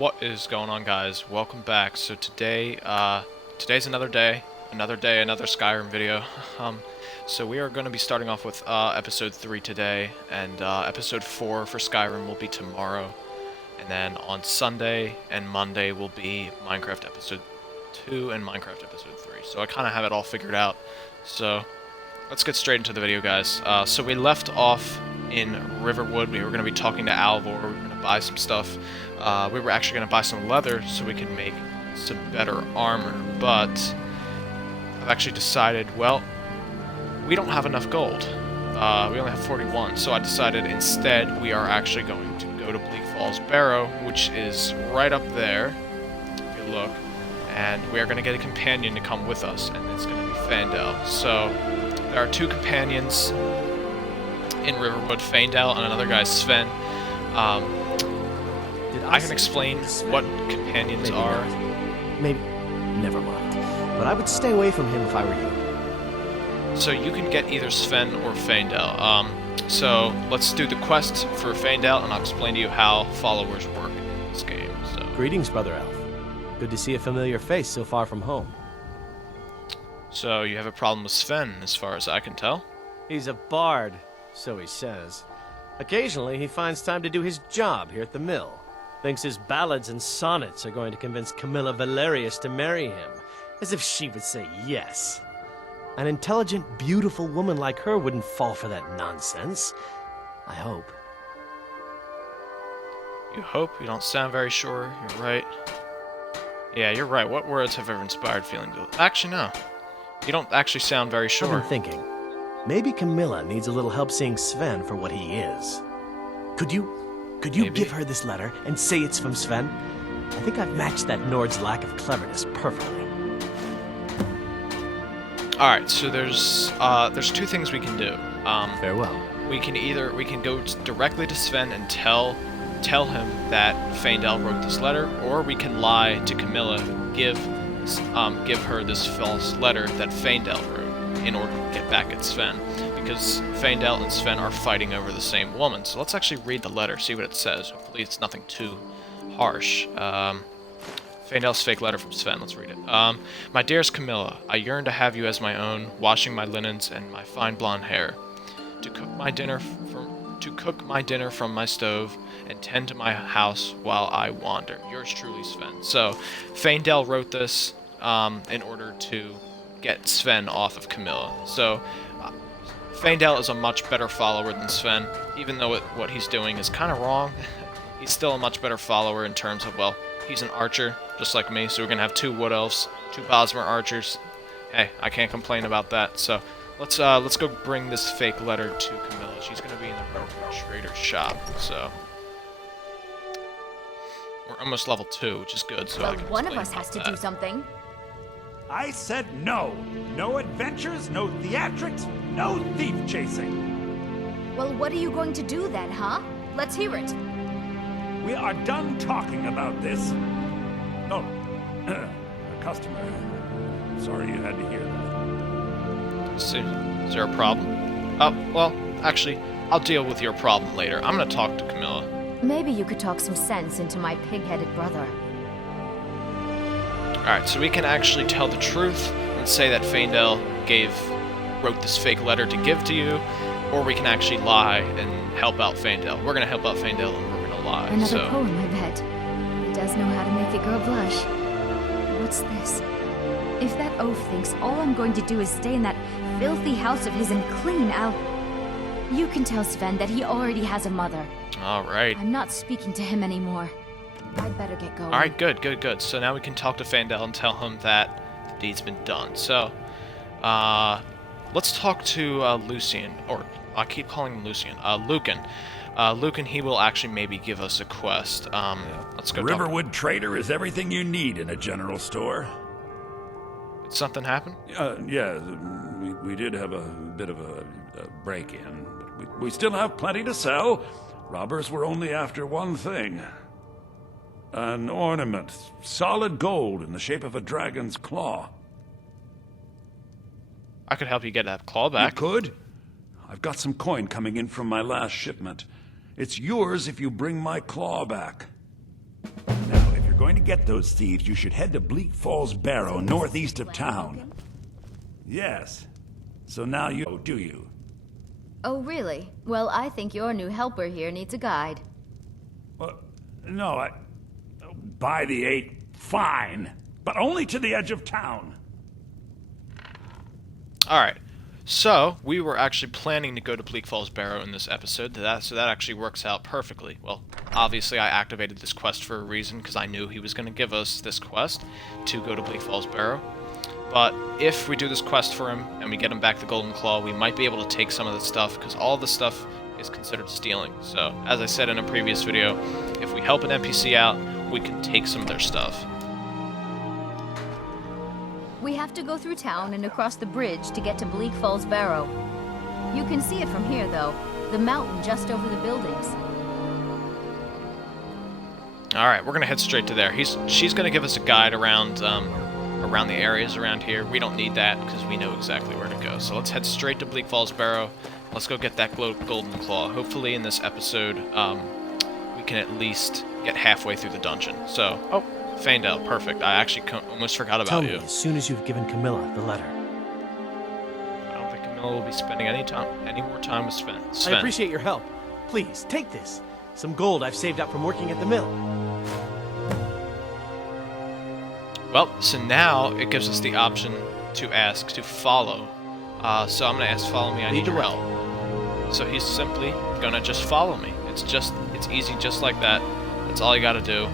What is going on, guys? Welcome back. So today's another day, another Skyrim video. So we are going to be starting off with episode 3 today, and episode 4 for Skyrim will be tomorrow, and then on Sunday and Monday will be Minecraft episode 2 and Minecraft episode 3. So I kind of have it all figured out. So let's get straight into the video, guys. So we left off in Riverwood. We were going to be talking to Alvor. We were going to buy some stuff. We were actually going to buy some leather so we could make some better armor, but I've actually decided, well, we don't have enough gold. We only have 41, so I decided instead we are actually going to go to Bleak Falls Barrow, which is right up there, if you look, and we are going to get a companion to come with us, and it's going to be Faendal. So there are two companions in Riverwood, Faendal and another guy, Sven. I can explain what companions are. Maybe. Never mind. But I would stay away from him if I were you. So you can get either Sven or Faendal. So let's do the quest for Faendal, and I'll explain to you how followers work in this game. So. Greetings, Brother Elf. Good to see a familiar face so far from home. So you have a problem with Sven, as far as I can tell? He's a bard, so he says. Occasionally, he finds time to do his job here at the mill. Thinks his ballads and sonnets are going to convince Camilla Valerius to marry him, as if she would say yes. An intelligent, beautiful woman like her wouldn't fall for that nonsense. I hope. You hope? You don't sound very sure. You're right. Yeah, you're right. What words have ever inspired feelings? Actually, no. You don't actually sound very sure. I've been thinking. Maybe Camilla needs a little help seeing Sven for what he is. Could you Maybe. give her this letter and say it's from Sven? I think I've matched that Nord's lack of cleverness perfectly. Alright, so there's two things we can do. Farewell. We can go directly to Sven and tell him that Faendal wrote this letter, or we can lie to Camilla, give her this false letter that Faendal wrote in order to get back at Sven, because Faendal and Sven are fighting over the same woman. So let's actually read the letter, see what it says. Hopefully it's nothing too harsh. Faendal's fake letter from Sven, let's read it. My dearest Camilla, I yearn to have you as my own, washing my linens and my fine blonde hair, to cook my dinner from my stove, and tend to my house while I wander. Yours truly, Sven. So Faendal wrote this in order to get Sven off of Camilla. So Faendal is a much better follower than Sven, even though what he's doing is kind of wrong. He's still a much better follower in terms of, well, he's an archer, just like me, so we're gonna have two wood elves, two Bosmer archers. Hey, I can't complain about that. So let's go bring this fake letter to Camilla. She's gonna be in the broken trader's shop. So we're almost level 2, which is good. So well, I can one of us has to do something. I said no. No adventures, no theatrics, no thief chasing. Well, what are you going to do then, huh? Let's hear it. We are done talking about this. Oh, a customer. Sorry you had to hear that. Is there a problem? Well, actually, I'll deal with your problem later. I'm gonna talk to Camilla. Maybe you could talk some sense into my pig-headed brother. Alright, so we can actually tell the truth and say that Faendal wrote this fake letter to give to you, or we can actually lie and help out Faendal. We're gonna help out Faendal and we're gonna lie. Another poem, I bet. He does know how to make a girl blush. What's this? If that oaf thinks all I'm going to do is stay in that filthy house of his and clean, You can tell Sven that he already has a mother. Alright. I'm not speaking to him anymore. I'd better get going. Alright, good. So now we can talk to Faendal and tell him that the deed's been done. So, let's talk to Lucian, or I keep calling him Lucian. Lucan. Lucan, he will actually maybe give us a quest. Let's go Riverwood Trader is everything you need in a general store. Did something happen? Yeah, we did have a bit of a break-in. But we still have plenty to sell. Robbers were only after one thing. An ornament, solid gold in the shape of a dragon's claw. I could help you get that claw back. You could? I've got some coin coming in from my last shipment. It's yours if you bring my claw back. Now, going to get those thieves, you should head to Bleak Falls Barrow, northeast of town. Yes. So now you know, do you? Oh, really? Well, I think your new helper here needs a guide. Well, no, by the 8, fine. But only to the edge of town. Alright, so we were actually planning to go to Bleak Falls Barrow in this episode, so that actually works out perfectly. Well, obviously I activated this quest for a reason, because I knew he was going to give us this quest to go to Bleak Falls Barrow. But if we do this quest for him, and we get him back the Golden Claw, we might be able to take some of the stuff, because all the stuff is considered stealing. So, as I said in a previous video, if we help an NPC out, we can take some of their stuff. We have to go through town and across the bridge to get to Bleak Falls Barrow. You can see it from here, though. The mountain just over the buildings. Alright, we're gonna head straight to there. She's gonna give us a guide around around the areas around here. We don't need that because we know exactly where to go. So let's head straight to Bleak Falls Barrow. Let's go get that Golden Claw. Hopefully in this episode, we can at least get halfway through the dungeon. So, oh, Faendal, perfect. I actually almost forgot about you. Tell me as soon as you've given Camilla the letter. I don't think Camilla will be spending any more time with Sven. I appreciate your help. Please, take this. Some gold I've saved up from working at the mill. Well, so now it gives us the option to ask to follow. So I'm going to ask, follow me, I need your help. So he's simply going to just follow me. It's easy just like that. That's all you got to do.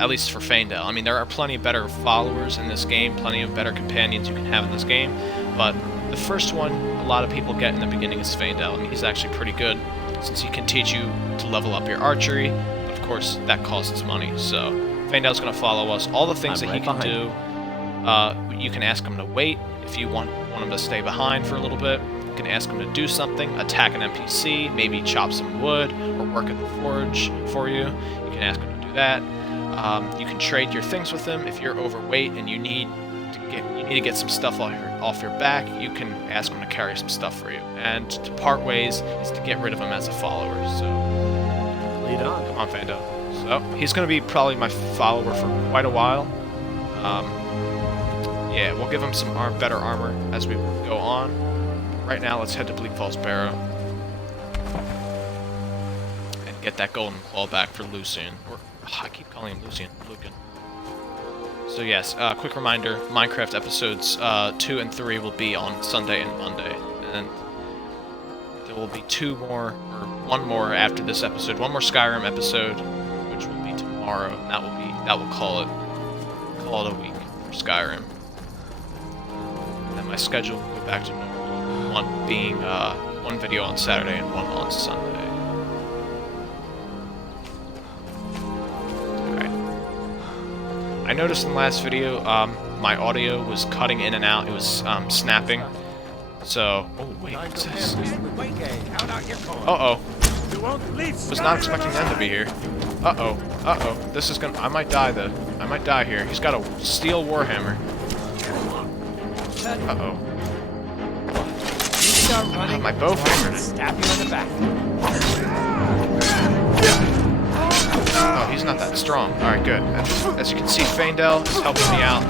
At least for Faendal. I mean, there are plenty of better followers in this game, plenty of better companions you can have in this game, but the first one a lot of people get in the beginning is Faendal. I mean, he's actually pretty good, since he can teach you to level up your archery, but of course, that costs money, so Faendal's going to follow us. All the things that he can do, you can ask him to wait if you want him to stay behind for a little bit. You can ask him to do something, attack an NPC, maybe chop some wood, or work at the forge for you. You can ask him to do that. You can trade your things with him. If you're overweight and you need to get some stuff off your back, you can ask him to carry some stuff for you. And to part ways is to get rid of him as a follower. So lead on. Come on, Faendal. So he's going to be probably my follower for quite a while. Yeah, we'll give him some better armor as we go on. Right now, let's head to Bleak Falls Barrow and get that Golden Claw back for Lucian. I keep calling him Lucian. Lucan. So yes, quick reminder, Minecraft episodes 2 and 3 will be on Sunday and Monday. And there will be one more after this episode. One more Skyrim episode, which will be tomorrow. That will call it a week for Skyrim. And then my schedule will go back to normal. One being one video on Saturday and one on Sunday. I noticed in the last video, my audio was cutting in and out. It was snapping. So, oh wait, what's this? Uh-oh. Was not expecting them to be here. Uh-oh. Uh-oh. This is gonna... I might die, though. I might die here. He's got a steel warhammer. Uh-oh. My bow fingered. Stab you in the back. Oh, he's not that strong. Alright, good. As you can see, Faendal is helping me out.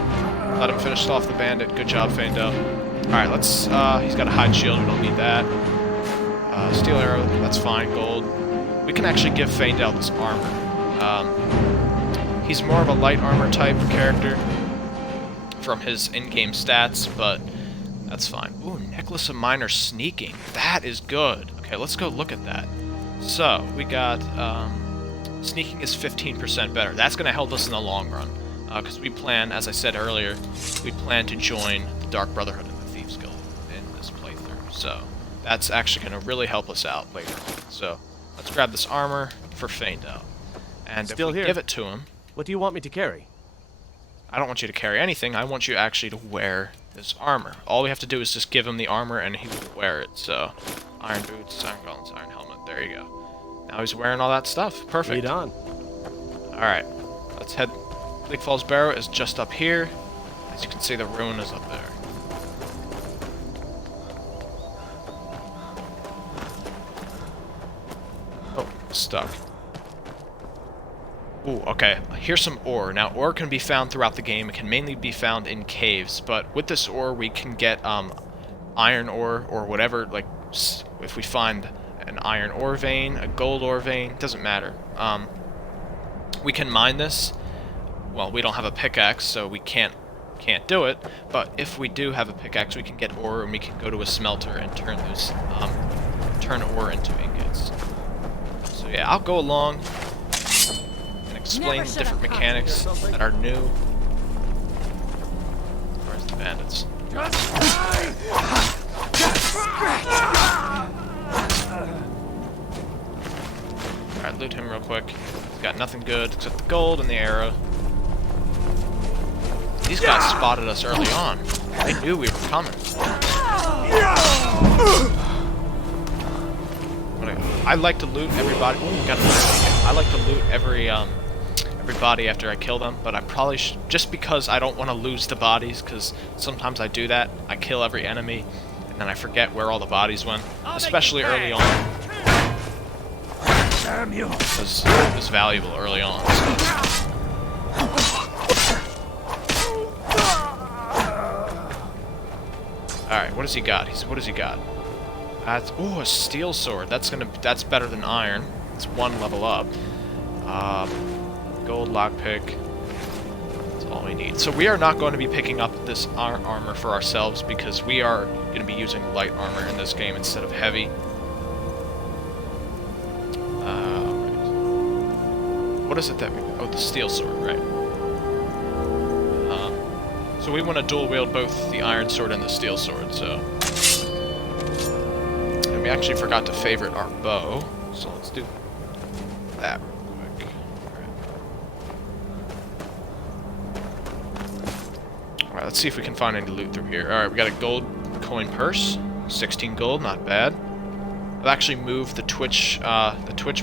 Let him finish off the bandit. Good job, Faendal. Alright, let's... he's got a hide shield. We don't need that. Steel arrow. That's fine. Gold. We can actually give Faendal this armor. He's more of a light armor type character from his in-game stats, but that's fine. Ooh, Necklace of Minor Sneaking. That is good. Okay, let's go look at that. So, we got... Sneaking is 15% better. That's going to help us in the long run. Because we plan, as I said earlier, we plan to join the Dark Brotherhood and the Thieves Guild in this playthrough. So, that's actually going to really help us out later on. So, let's grab this armor for Faendal. And if we give it to him... What do you want me to carry? I don't want you to carry anything. I want you actually to wear this armor. All we have to do is just give him the armor and he will wear it. So, iron boots, iron gauntlets, iron helmet. There you go. Now he's wearing all that stuff. Perfect. Lead on. Alright. Let's head... Bleak Falls Barrow is just up here. As you can see, the ruin is up there. Oh, stuck. Ooh, okay. Here's some ore. Now, ore can be found throughout the game. It can mainly be found in caves, but with this ore, we can get iron ore or whatever. Like, if we find an iron ore vein, a gold ore vein, doesn't matter. We can mine this. Well, we don't have a pickaxe, so we can't do it. But if we do have a pickaxe, we can get ore, and we can go to a smelter and turn those turn ore into ingots. So yeah, I'll go along and explain the different mechanics that are new. Where's the bandits? Alright, loot him real quick. He's got nothing good except the gold and the arrow. These guys spotted us early on. They knew we were coming. I like to loot everybody. Ooh, got another ticket. I like to loot everybody after I kill them, but I probably should, just because I don't want to lose the bodies, because sometimes I do that. I kill every enemy, and then I forget where all the bodies went, especially early on. Damn you! It was valuable early on. So. Alright, what does he got? What does he got? Ooh, a steel sword. That's better than iron. It's one level up. Gold lockpick. That's all we need. So we are not going to be picking up this armor for ourselves because we are going to be using light armor in this game instead of heavy. What is it that we... Oh, the steel sword, right. So we want to dual wield both the iron sword and the steel sword, so... And we actually forgot to favorite our bow, so let's do that real quick. Alright, let's see if we can find any loot through here. Alright, we got a gold coin purse. 16 gold, not bad. I've actually moved the Twitch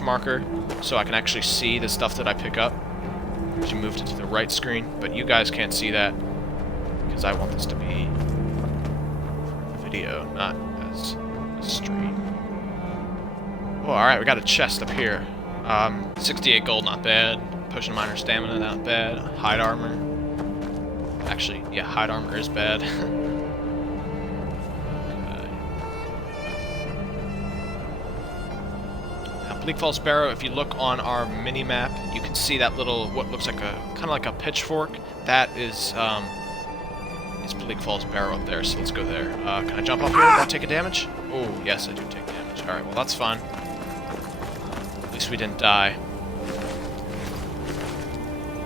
marker so I can actually see the stuff that I pick up. Actually moved it to the right screen, but you guys can't see that because I want this to be for the video, not as a stream. Oh, alright, we got a chest up here. 68 gold, not bad. Potion of minor stamina, not bad. Hide armor. Actually, yeah, hide armor is bad. Bleak Falls Barrow, if you look on our mini-map, you can see that little, what looks like a, kind of like a pitchfork. That is Bleak Falls Barrow up there, so let's go there. Can I jump up here without taking damage? Oh, yes, I do take damage. Alright, well, that's fine. At least we didn't die.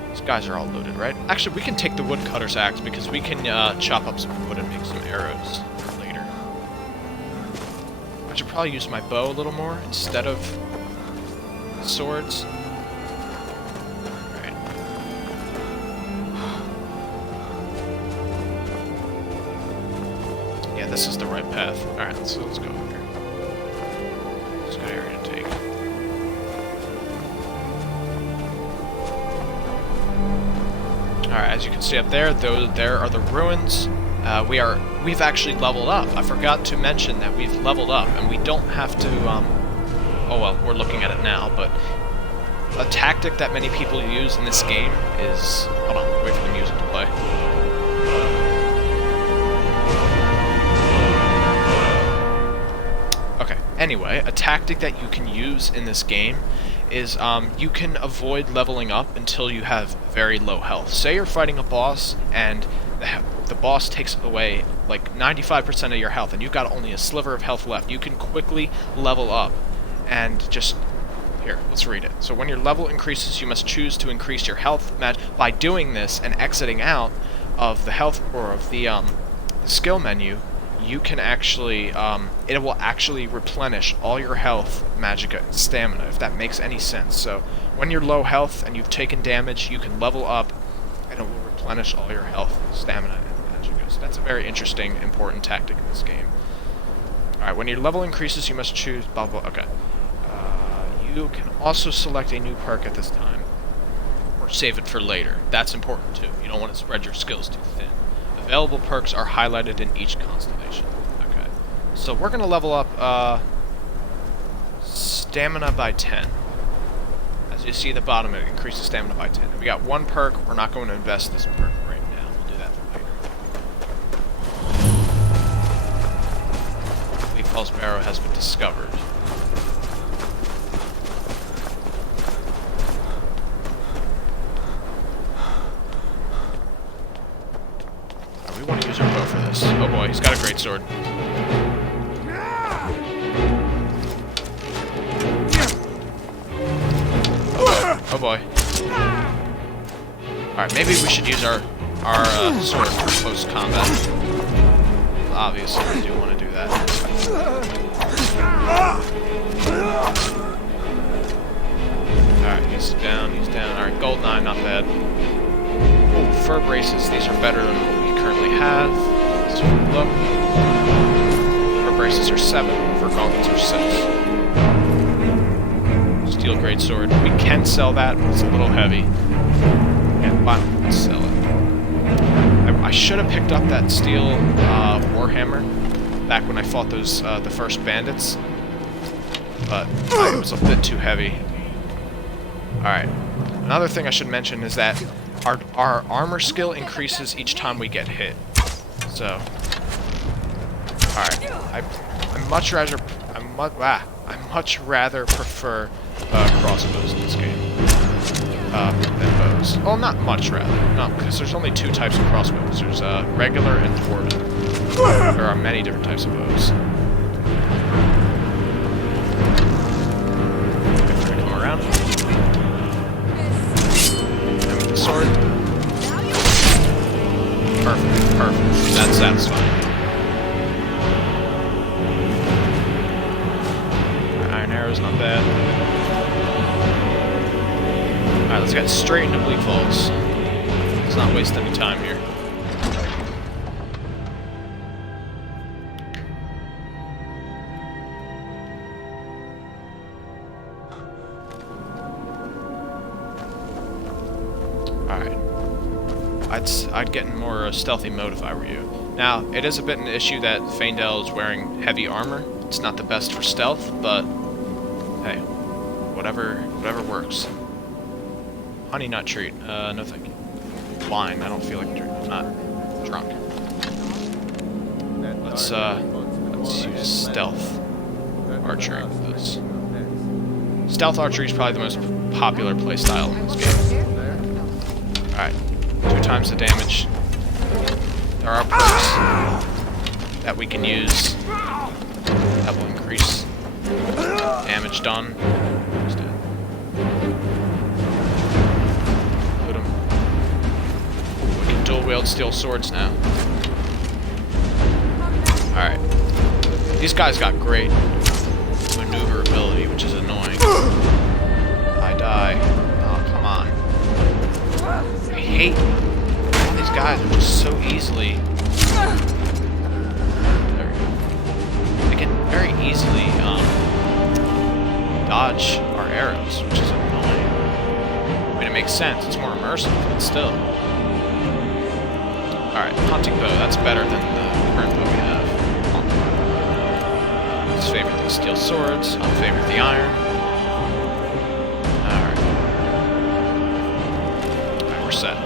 These guys are all loaded, right? Actually, we can take the woodcutter's axe, because we can chop up some wood and make some arrows later. I should probably use my bow a little more instead of swords. Right. Yeah, this is the right path. Alright, let's go here. It's a good area to take. Alright, as you can see up there, there are the ruins. We've actually leveled up. I forgot to mention that we've leveled up, and we don't have to, oh well, we're looking at it now, but a tactic that many people use in this game is... Hold on, wait for the music to play. Okay, anyway, a tactic that you can use in this game is you can avoid leveling up until you have very low health. Say you're fighting a boss, and the boss takes away like 95% of your health, and you've got only a sliver of health left. You can quickly level up. And just, here, let's read it. So when your level increases, you must choose to increase your health. By doing this and exiting out of the health or of the skill menu, you can actually, it will actually replenish all your health, magicka, and stamina, if that makes any sense. So when you're low health and you've taken damage, you can level up and it will replenish all your health, stamina, and magicka. So that's a very interesting, important tactic in this game. Alright, when your level increases, you must choose blah blah, okay. You can also select a new perk at this time, or save it for later. That's important too. You don't want to spread your skills too thin. Available perks are highlighted in each constellation. Okay, so we're going to level up stamina by 10. As you see at the bottom, it increases stamina by 10. And we got one perk. We're not going to invest this perk right now. We'll do that later. Leaf Falls Barrow has been discovered. We want to use our bow for this. Oh boy, he's got a great sword. Oh boy. Alright, maybe we should use our sword for close combat. Obviously, we do want to do that. Alright, he's down, he's down. Alright, gold 9, not bad. Oh, fur braces. These are better than what we currently have. So look. Fur braces are 7, fur gauntlets are 6. Steel greatsword. We can sell that, but it's a little heavy. And why don't we sell it? I should have picked up that steel warhammer back when I fought those the first bandits, but it was a bit too heavy. Alright. Another thing I should mention is that our armor skill increases each time we get hit. So, alright. I much rather prefer crossbows in this game than bows. Well, not much rather. No, because there's only 2 types of crossbows. There's regular and thwarted. There are many different types of bows. Wait for it to come around. And with the sword. Perfect, perfect. That's satisfying. Iron arrow's not bad. Alright, let's get straight into Bleak Falls. Let's not waste any time here. Alright. I'd get in more stealthy mode if I were you. Now, it is a bit an issue that Faendal is wearing heavy armor. It's not the best for stealth, but hey, whatever works. Honey nut treat. No thank you. Wine. I don't feel like drinking. I'm not drunk. Let's use stealth archery with this. Stealth archery is probably the most popular playstyle in this game. Alright. 2 times the damage. There are perks that we can use that will increase damage done. He's dead. Loot him. We can dual wield steel swords now. Alright. These guys got great maneuverability, which is annoying. I die. Oh, come on. I hate all these guys are just so easily. There we go. They can very easily dodge our arrows, which is annoying. I mean, it makes sense. It's more immersive, but still. Alright, hunting bow. That's better than the current bow we have. Let's favorite these steel swords. I'll favorite the iron. Alright. Alright, we're set.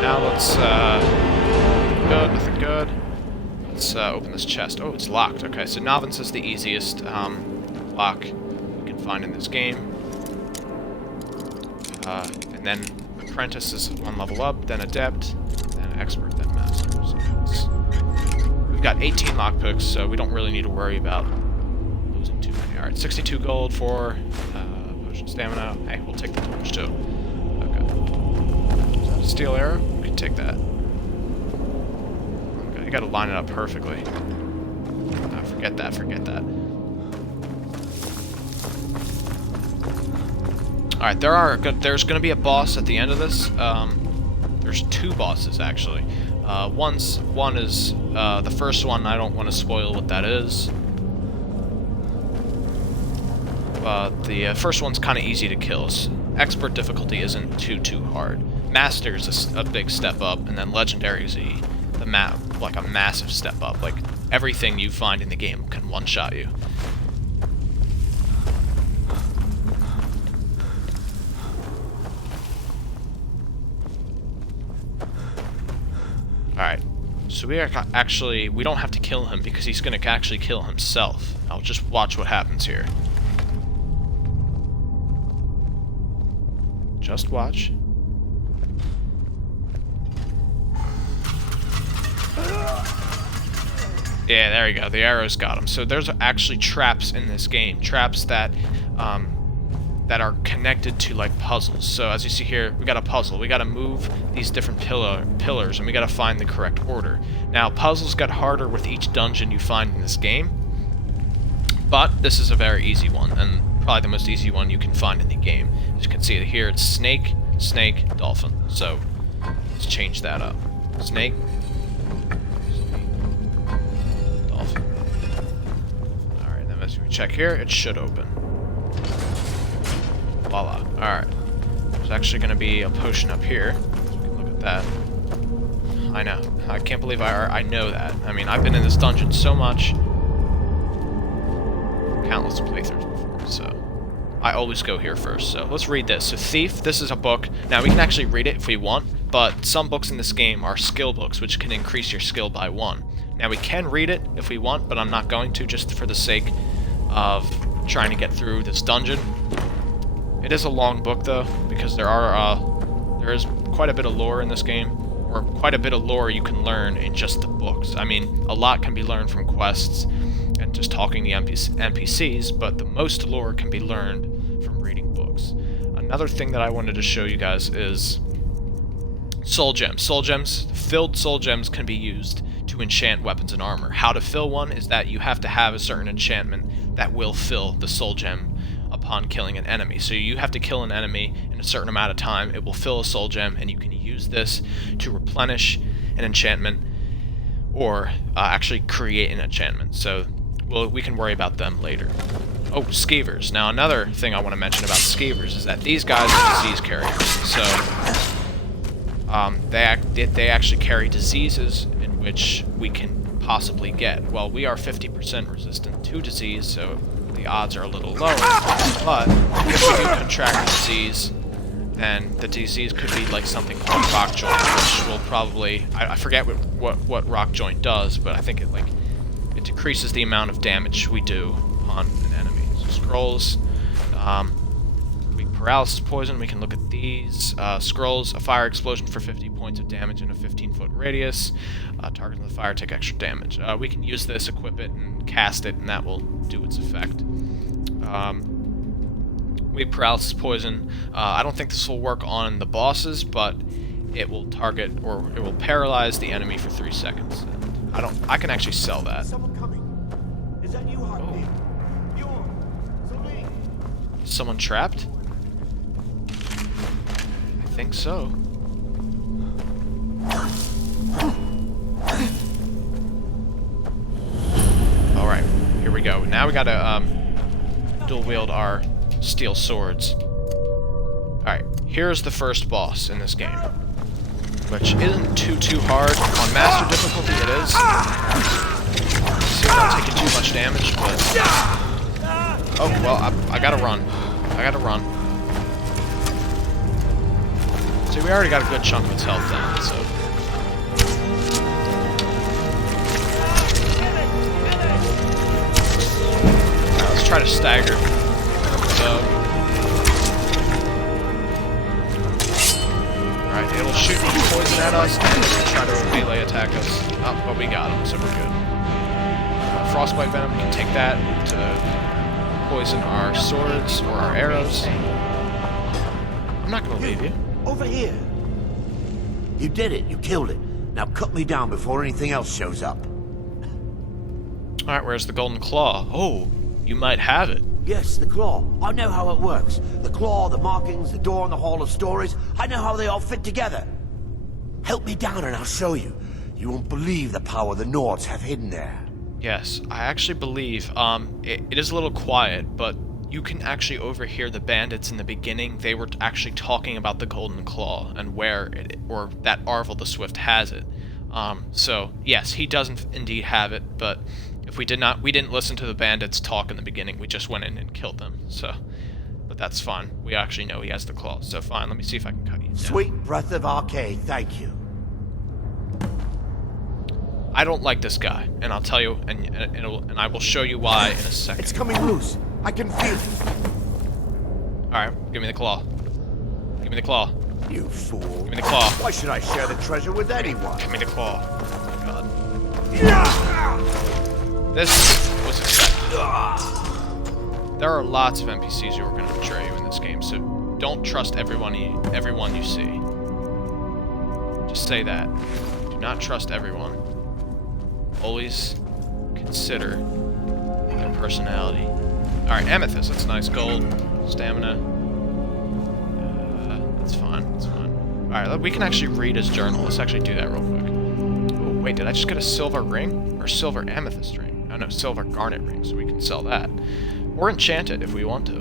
Now let's, good, nothing good. Let's open this chest. Oh, it's locked. Okay, so Novice is the easiest lock we can find in this game. And then Apprentice is 1 level up, then Adept, then Expert, then Master. So we've got 18 lockpicks, so we don't really need to worry about losing too many. Alright, 62 gold for potion stamina. Hey, we'll take the torch too. Okay. Steel arrow? We can take that. Okay, you gotta line it up perfectly. No, forget that, forget that. Alright, there's gonna be a boss at the end of this. There's 2 bosses, actually. One is, the first one, I don't want to spoil what that is. The first one's kind of easy to kill. Expert difficulty isn't too hard. Master's a big step up, and then Legendary is like a massive step up. Like, everything you find in the game can one-shot you. Alright, so we don't have to kill him because he's going to actually kill himself. I'll just watch what happens here. Just watch. Yeah, there you go. The arrows got him. So there's actually traps in this game. Traps that that are connected to like puzzles. So as you see here, we got a puzzle. We got to move these different pillars, and we got to find the correct order. Now, puzzles get harder with each dungeon you find in this game, but this is a very easy one, and probably the most easy one you can find in the game. As you can see here, it's snake, snake, dolphin. So let's change that up. Snake, dolphin. Alright, then as we check here, it should open. Voila. Alright. There's actually going to be a potion up here. So we can look at that. I know. I can't believe I know that. I mean, I've been in this dungeon so much. Countless playthroughs before, so I always go here first. So let's read this. So Thief, this is a book. Now we can actually read it if we want, but some books in this game are skill books, which can increase your skill by 1. Now we can read it if we want, but I'm not going to, just for the sake of trying to get through this dungeon. It is a long book though, because there is quite a bit of lore in this game, or quite a bit of lore you can learn in just the books. I mean, a lot can be learned from quests and just talking to NPCs, but the most lore can be learned from reading books. Another thing that I wanted to show you guys is soul gems. Soul gems, filled soul gems can be used to enchant weapons and armor. How to fill one is that you have to have a certain enchantment that will fill the soul gem upon killing an enemy. So you have to kill an enemy in a certain amount of time, it will fill a soul gem, and you can use this to replenish an enchantment or actually create an enchantment. So we can worry about them later. Oh, skeevers. Now another thing I want to mention about skeevers is that these guys are disease carriers. So they actually carry diseases in which we can possibly get. Well, we are 50% resistant to disease, so the odds are a little lower, but if we do contract the disease, then the disease could be like something called rock joint, which will probably, I forget what rock joint does, but I think it decreases the amount of damage we do on an enemy. So scrolls, weak paralysis poison, we can look at these. Scrolls, a fire explosion for 50 points of damage in a 15-foot radius. Targets on the fire take extra damage. We can use this, equip it, and cast it, and that will do its effect. Weak paralysis poison. I don't think this will work on the bosses, but it will target, or it will paralyze the enemy for 3 seconds. I can actually sell that. Someone coming. Is that you, Heartbeat? Someone trapped? I think so. Alright, here we go. Now we gotta dual wield our steel swords. Alright, here's the first boss in this game, which isn't too hard. On master difficulty it is. See, I'm not taking too much damage, but... Oh, well, I gotta run. I gotta run. See, we already got a good chunk of its health down, so... Alright, let's try to stagger. So... Alright, it'll shoot poison at us and try to melee attack us. Oh, but we got him, so we're good. Frostbite Venom, we can take that to poison our swords or our arrows. I'm not gonna leave you. Over here. You did it. You killed it. Now cut me down before anything else shows up. Alright, where's the golden claw? Oh, you might have it. Yes, the claw. I know how it works. The claw, the markings, the door in the Hall of Stories. I know how they all fit together. Help me down and I'll show you. You won't believe the power the Nords have hidden there. Yes, I actually believe, it is a little quiet, but you can actually overhear the bandits in the beginning. They were actually talking about the Golden Claw and where it, or that Arvel the Swift has it. So, yes, he doesn't indeed have it, but if we didn't listen to the bandits talk in the beginning, we just went in and killed them, so... But that's fine. We actually know he has the claw, so fine, let me see if I can cut you down. Sweet breath of arcade, thank you. I don't like this guy, and I'll tell you, and I will show you why in a second. It's coming loose. I can feel it. Alright, give me the claw. Give me the claw. You fool. Give me the claw. Why should I share the treasure with anyone? Give me the claw. Oh my god. This was expected. There are lots of NPCs who are going to betray you in this game, so don't trust everyone you see. Just say that. Do not trust everyone. Always consider their personality. Alright, amethyst. That's nice. Gold. Stamina. That's fine. That's fine. Alright, we can actually read his journal. Let's actually do that real quick. Oh, wait, did I just get a silver ring? Or silver amethyst ring? Oh no, silver garnet ring, so we can sell that. Or enchant it if we want to.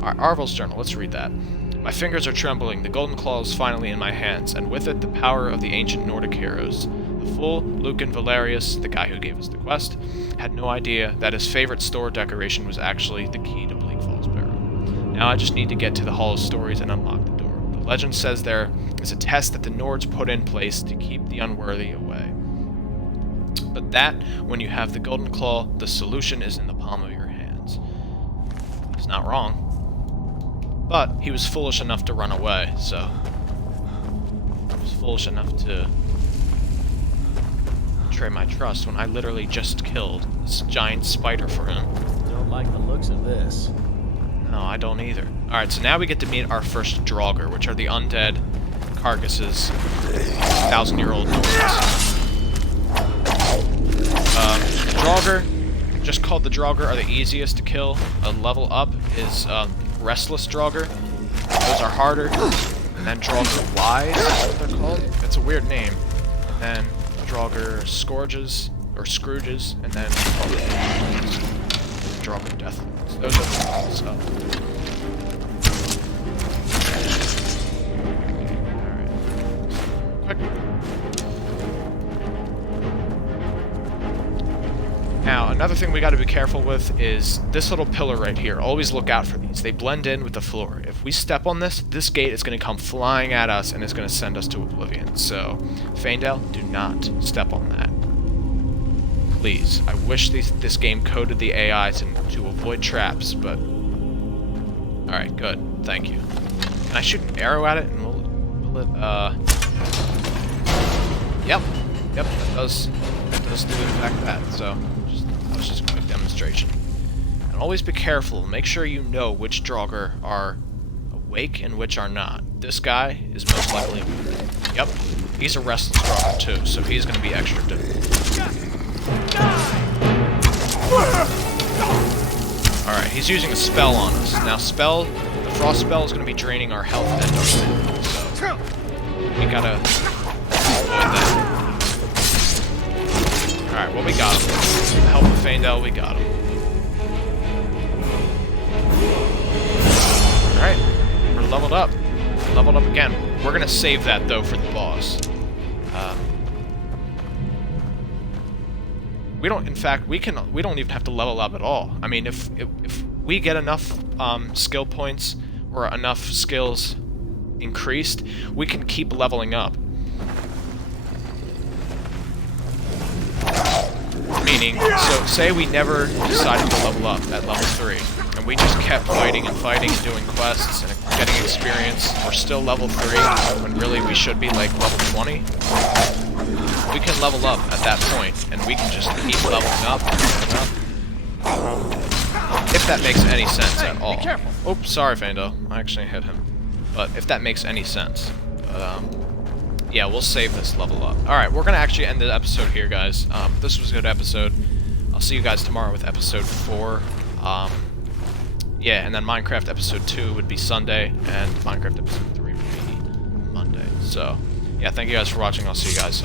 Alright, Arvel's journal. Let's read that. My fingers are trembling. The golden claw is finally in my hands, and with it the power of the ancient Nordic heroes. The fool, Lucan Valerius, the guy who gave us the quest, had no idea that his favorite store decoration was actually the key to Bleak Falls Barrow. Now I just need to get to the Hall of Stories and unlock the door. The legend says there is a test that the Nords put in place to keep the unworthy away. But that, when you have the golden claw, the solution is in the palm of your hands. He's not wrong. But he was foolish enough to run away, so... He was foolish enough to betray my trust when I literally just killed this giant spider for him. Don't like the looks of this. No, I don't either. Alright, so now we get to meet our first Draugr, which are the undead carcasses, 1,000-year-old Nords. Draugr, just called the Draugr, are the easiest to kill. A level up is Restless Draugr. Those are harder. And then Draugr Wise, is what they're called. It's a weird name. And then Draugr Scourges, or Scrooges, and then Draugr Death. So those are the ones up. Alright. Quick. Now, another thing we gotta be careful with is this little pillar right here. Always look out for these. They blend in with the floor. If we step on this gate is gonna come flying at us and it's gonna send us to oblivion. So, Faendale, do not step on that. Please. I wish this game coded the AI to avoid traps, but... Alright, good. Thank you. Can I shoot an arrow at it and will it, Yep. Yep, that does do in fact that, so... That was just a quick demonstration. And always be careful. Make sure you know which Draugr are awake and which are not. This guy is most likely... Yep, he's a restless Draugr too, so he's going to be extra difficult. Alright, he's using a spell on us. Now the frost spell is going to be draining our health and our stamina, so we gotta avoid that. Alright, well we got him. With the help of Faendale, we got him. Alright, we're leveled up. Leveled up again. We're gonna save that though for the boss. We don't, in fact, we don't even have to level up at all. I mean, if we get enough skill points or enough skills increased, we can keep leveling up. Meaning, so say we never decided to level up at level 3, and we just kept fighting and doing quests and getting experience. We're still level 3, when really we should be like level 20. We can level up at that point, and we can just keep leveling up and leveling up. If that makes any sense at all. Oops, sorry Faendale, I actually hit him. But if that makes any sense. Yeah, we'll save this level up. Alright, we're going to actually end the episode here, guys. This was a good episode. I'll see you guys tomorrow with episode 4. Yeah, and then Minecraft episode 2 would be Sunday, and Minecraft episode 3 would be Monday. So, yeah, thank you guys for watching. I'll see you guys